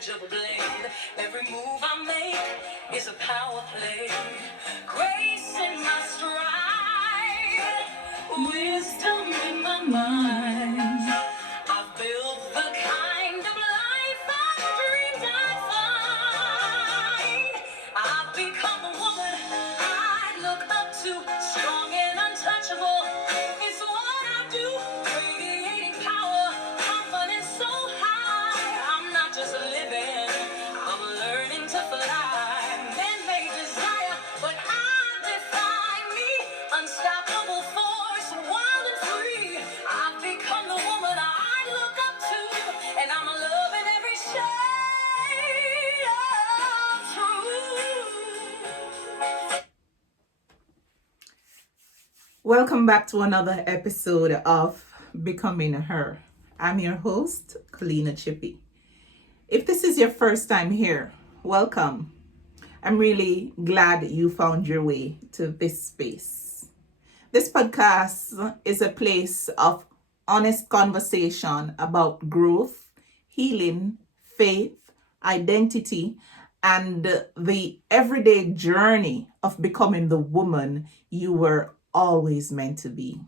tangible blend. Every move I make is a power play. Grace in my stride, wisdom in my mind. I've built the kind of life I dreamed I'd find. I've become a woman I look up to, strong and untouchable. It's what I do, radiating power, confidence so high. I'm not just living, I'm learning to fly. Men may desire, but I defy me. Unstoppable force, wild and free. I've become the woman I look up to, and I'm loving every shade of truth. Welcome back to another episode of Becoming Her. I'm your host, Kalina Chippy. If this is your first time here, welcome. I'm really glad you found your way to this space. This podcast is a place of honest conversation about growth, healing, faith, identity, and the everyday journey of becoming the woman you were always meant to be.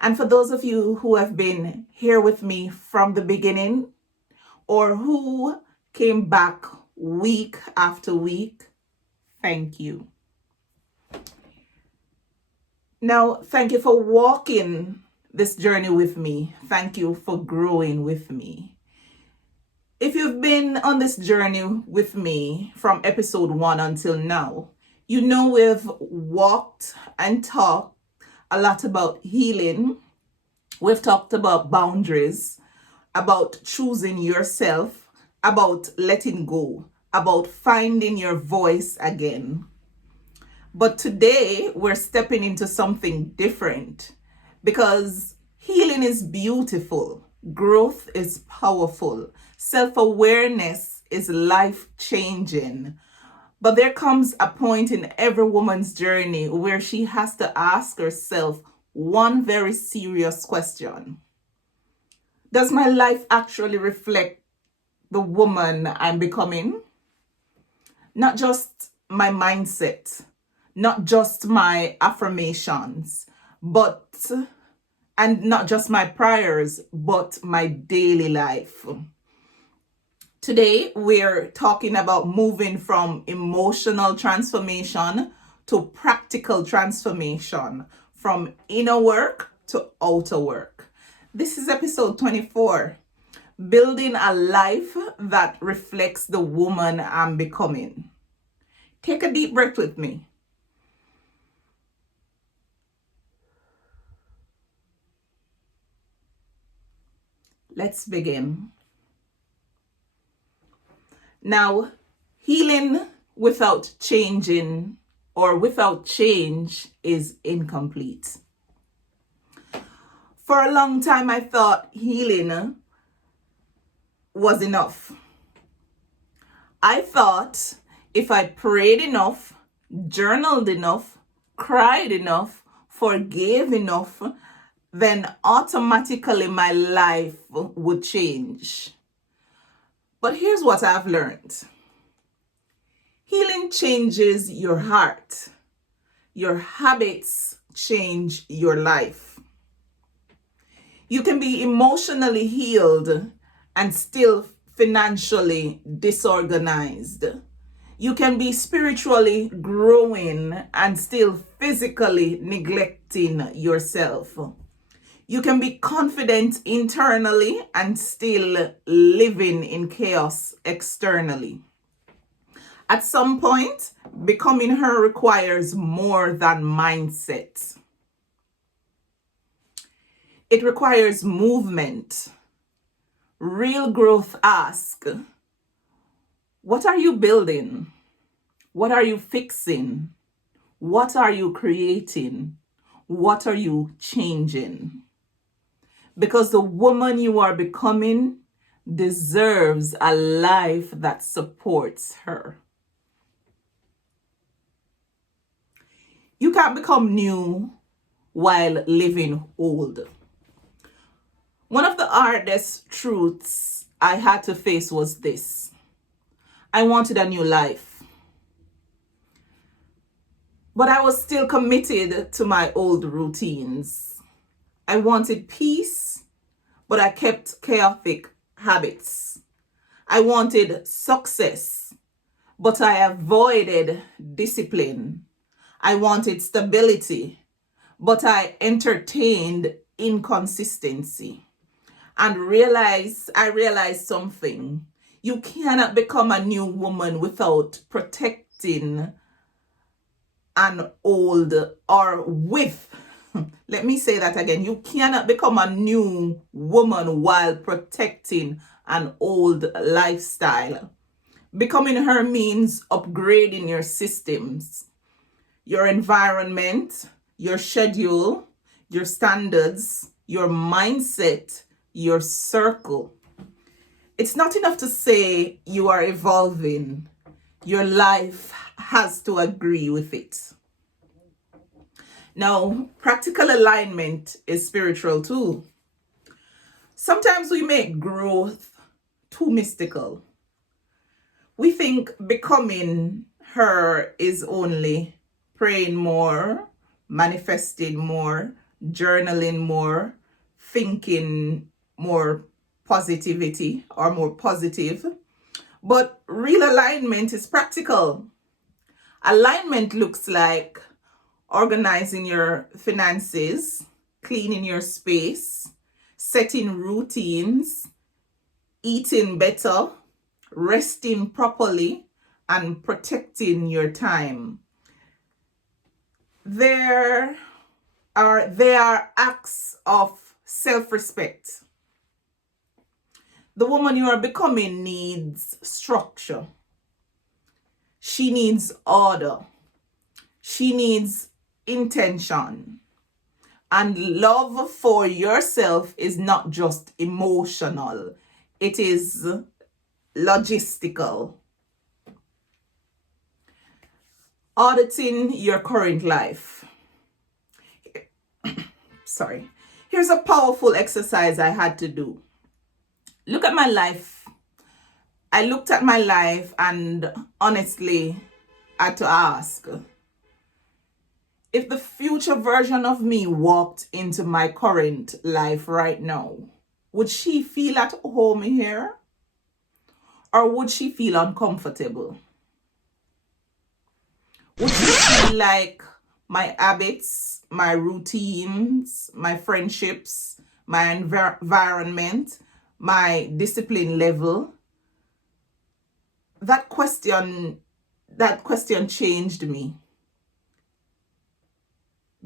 And for those of you who have been here with me from the beginning or who came back week after week, thank you. Now, thank you for walking this journey with me. Thank you for growing with me. If you've been on this journey with me from episode 1 until now, you know we've walked and talked a lot about healing. We've talked about boundaries, about choosing yourself, about letting go, about finding your voice again. But today we're stepping into something different because healing is beautiful, growth is powerful, self-awareness is life-changing. But there comes a point in every woman's journey where she has to ask herself one very serious question. Does my life actually reflect the woman I'm becoming? Not just my mindset, not just my affirmations, and not just my prayers, but my daily life. Today, we're talking about moving from emotional transformation to practical transformation, from inner work to outer work. This is episode 24, building a life that reflects the woman I'm becoming. Take a deep breath with me. Let's begin. Now, healing without changing or without change is incomplete. For a long time, I thought healing was enough. I thought if I prayed enough, journaled enough, cried enough, forgave enough, then automatically my life would change. But here's what I've learned. Healing changes your heart. Your habits change your life. You can be emotionally healed and still financially disorganized. You can be spiritually growing and still physically neglecting yourself. You can be confident internally and still living in chaos externally. At some point, becoming her requires more than mindset. It requires movement. Real growth asks, what are you building? What are you fixing? What are you creating? What are you changing? Because the woman you are becoming deserves a life that supports her. You can't become new while living old. One of the hardest truths I had to face was this. I wanted a new life, but I was still committed to my old routines. I wanted peace, but I kept chaotic habits. I wanted success, but I avoided discipline. I wanted stability, but I entertained inconsistency. And I realized something. You cannot become a new woman without protecting an old or with. Let me say that again. You cannot become a new woman while protecting an old lifestyle. Becoming her means upgrading your systems, your environment, your schedule, your standards, your mindset, your circle. It's not enough to say you are evolving. Your life has to agree with it. Now, practical alignment is spiritual too. Sometimes we make growth too mystical. We think becoming her is only praying more, manifesting more, journaling more, thinking more positivity or more positive. But real alignment is practical. Alignment looks like organizing your finances, cleaning your space, setting routines, eating better, resting properly, and protecting your time. They are acts of self-respect. The woman you are becoming needs structure. She needs order. She needs intention. And love for yourself is not just emotional, it is logistical. Auditing your current life. Sorry. Here's a powerful exercise I had to do. Look at my life. I looked at my life and honestly had to ask, if the future version of me walked into my current life right now, would she feel at home here? Or would she feel uncomfortable? Would she feel like my habits, my routines, my friendships, my environment, my discipline level? That question changed me.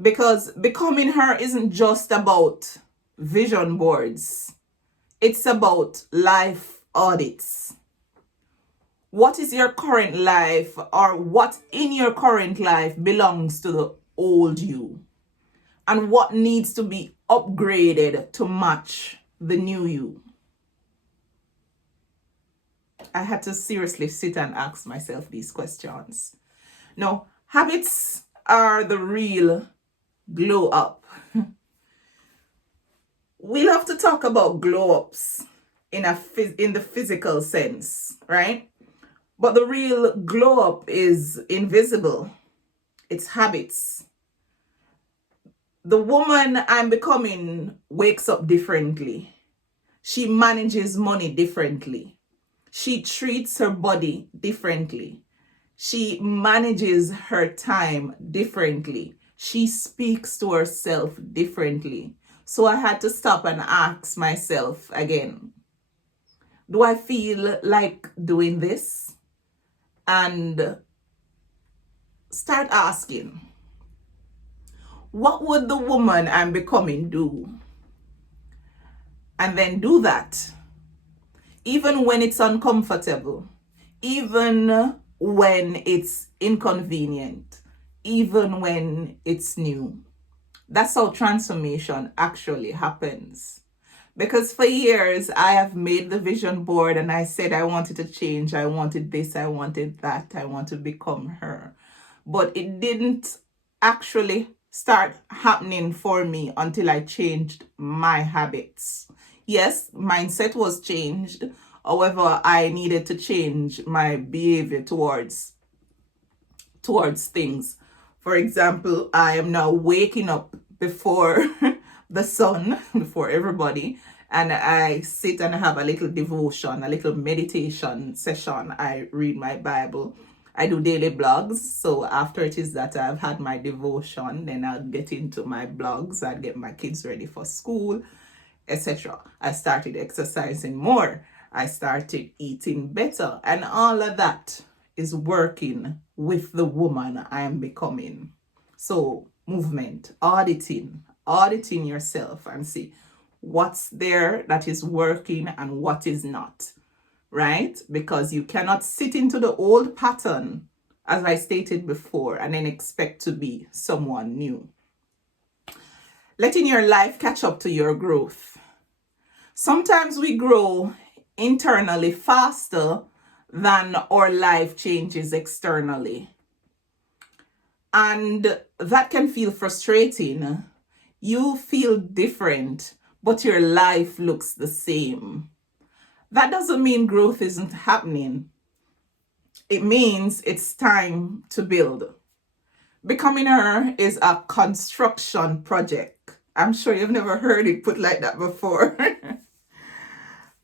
Because becoming her isn't just about vision boards. It's about life audits. What is your current life, or what in your current life belongs to the old you? And what needs to be upgraded to match the new you? I had to seriously sit and ask myself these questions. Now, habits are the real glow up. We love to talk about glow ups in the physical sense, right? But the real glow up is invisible. It's habits. The woman I'm becoming wakes up differently. She manages money differently. She treats her body differently. She manages her time differently. She speaks to herself differently. So I had to stop and ask myself again, do I feel like doing this? And start asking, what would the woman I'm becoming do? And then do that, even when it's uncomfortable, even when it's inconvenient, even when it's new. That's how transformation actually happens. Because for years, I have made the vision board and I said I wanted to change. I wanted this, I wanted that, I want to become her. But it didn't actually start happening for me until I changed my habits. Yes, mindset was changed, However, I needed to change my behavior towards things. For example, I am now waking up before the sun, before everybody, and I sit and have a little devotion, a little meditation session. I read my Bible. I do daily blogs. So after it is that I've had my devotion, then I'll get into my blogs. I'll get my kids ready for school, etc. I started exercising more. I started eating better. And all of that is working with the woman I am becoming. So movement, auditing yourself and see what's there that is working and what is not, right? Because you cannot sit into the old pattern, as I stated before, and then expect to be someone new. Letting your life catch up to your growth. Sometimes we grow internally faster than our life changes externally. And that can feel frustrating. You feel different, but your life looks the same. That doesn't mean growth isn't happening. It means it's time to build. Becoming her is a construction project. I'm sure you've never heard it put like that before.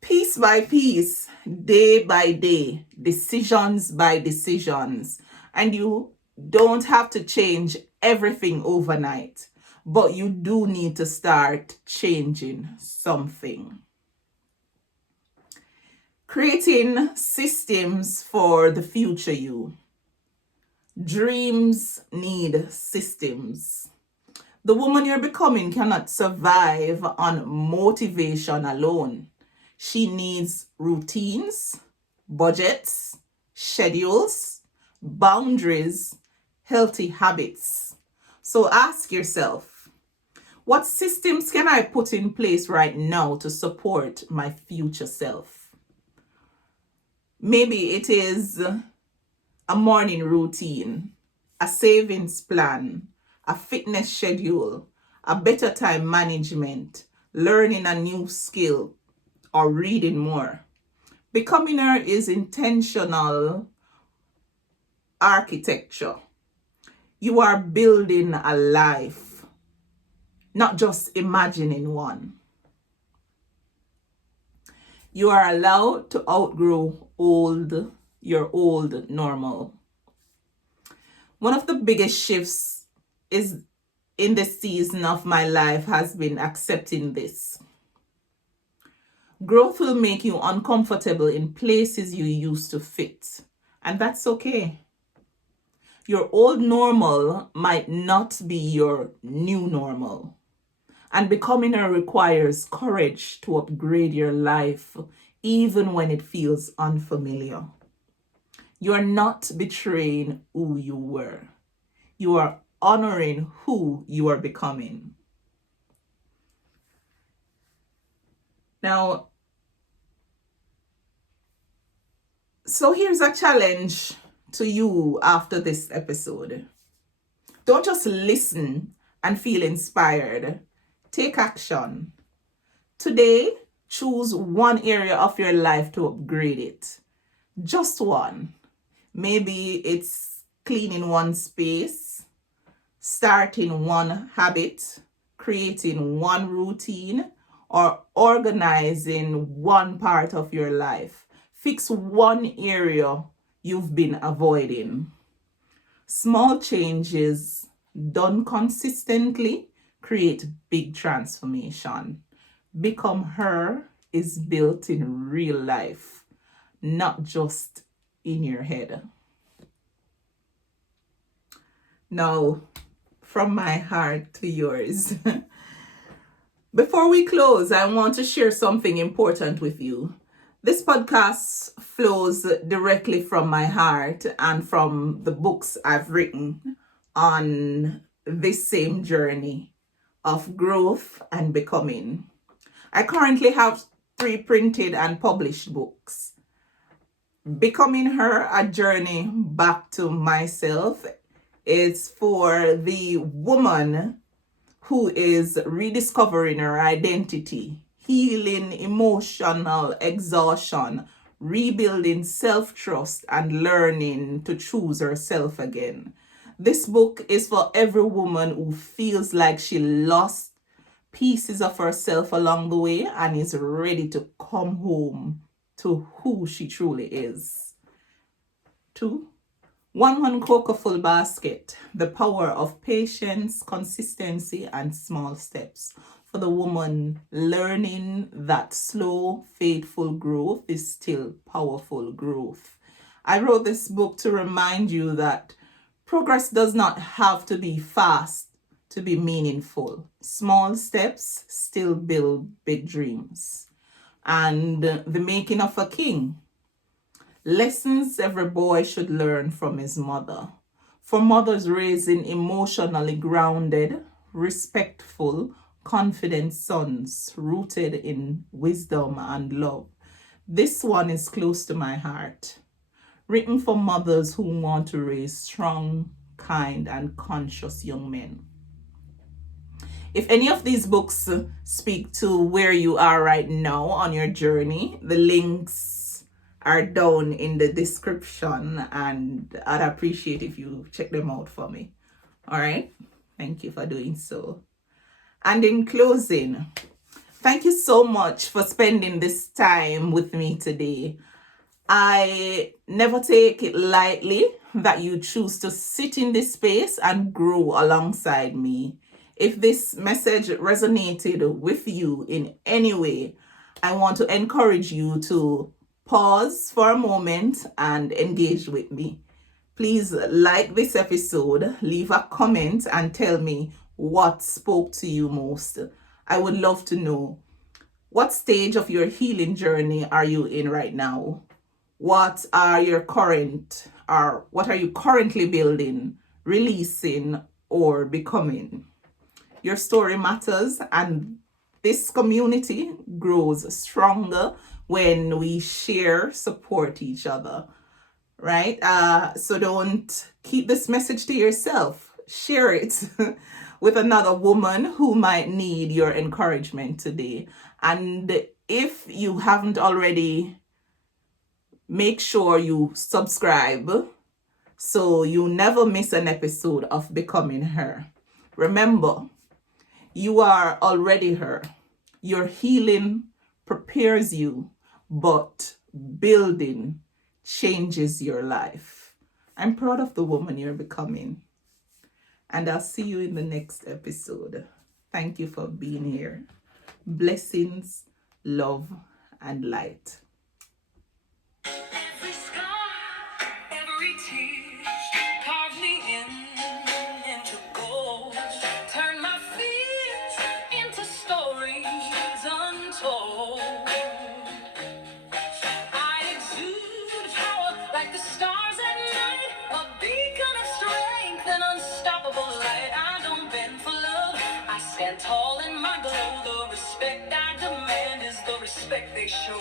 Piece by piece, day by day, decisions by decisions. And you don't have to change everything overnight, but you do need to start changing something. Creating systems for the future you. Dreams need systems. The woman you're becoming cannot survive on motivation alone. She needs routines, budgets, schedules, boundaries, healthy habits. So ask yourself, what systems can I put in place right now to support my future self? Maybe it is a morning routine, a savings plan, a fitness schedule, a better time management, learning a new skill, or reading more. Becoming her is intentional architecture. You are building a life, not just imagining one. You are allowed to outgrow your old normal. One of the biggest shifts is in this season of my life has been accepting this. Growth will make you uncomfortable in places you used to fit, and that's okay. Your old normal might not be your new normal. And becoming her requires courage to upgrade your life, even when it feels unfamiliar. You are not betraying who you were. You are honoring who you are becoming. Now, so here's a challenge to you after this episode. Don't just listen and feel inspired. Take action. Today, choose one area of your life to upgrade it. Just one. Maybe it's cleaning one space, starting one habit, creating one routine, or organizing one part of your life. Fix one area you've been avoiding. Small changes done consistently create big transformation. Become her is built in real life, not just in your head. Now, from my heart to yours. Before we close, I want to share something important with you. This podcast flows directly from my heart and from the books I've written on this same journey of growth and becoming. I currently have 3 printed and published books. Becoming Her, a journey back to myself, is for the woman who is rediscovering her identity, healing emotional exhaustion, rebuilding self trust, and learning to choose herself again. This book is for every woman who feels like she lost pieces of herself along the way and is ready to come home to who she truly is. 2. One cocoa full basket. The power of patience, consistency, and small steps. For the woman learning that slow, faithful growth is still powerful growth. I wrote this book to remind you that progress does not have to be fast to be meaningful. Small steps still build big dreams. And The Making of a King. Lessons every boy should learn from his mother. For mothers raising emotionally grounded, respectful, confident sons rooted in wisdom and love. This one is close to my heart. Written for mothers who want to raise strong, kind, and conscious young men. If any of these books speak to where you are right now on your journey, the links are down in the description, and I'd appreciate if you check them out for me. All right? Thank you for doing so. And in closing, thank you so much for spending this time with me today. I never take it lightly that you choose to sit in this space and grow alongside me. If this message resonated with you in any way, I want to encourage you to pause for a moment and engage with me. Please like this episode, leave a comment, and tell me what spoke to you most. I would love to know, what stage of your healing journey are you in right now? What are you currently building, releasing, or becoming? Your story matters, and this community grows stronger when we share, support each other, right? So don't keep this message to yourself. Share it with another woman who might need your encouragement today. And if you haven't already, make sure you subscribe so you never miss an episode of Becoming Her. Remember, you are already her. Your healing prepares you, but building changes your life. I'm proud of the woman you're becoming. And I'll see you in the next episode. Thank you for being here. Blessings, love, and light. Every scar, every tear, carved me into gold. Turn my fears into stories untold. I exude power like the stars at night, a beacon of strength and unstoppable light. I don't bend for love, I stand tall in my glow. The respect I demand is the respect they show.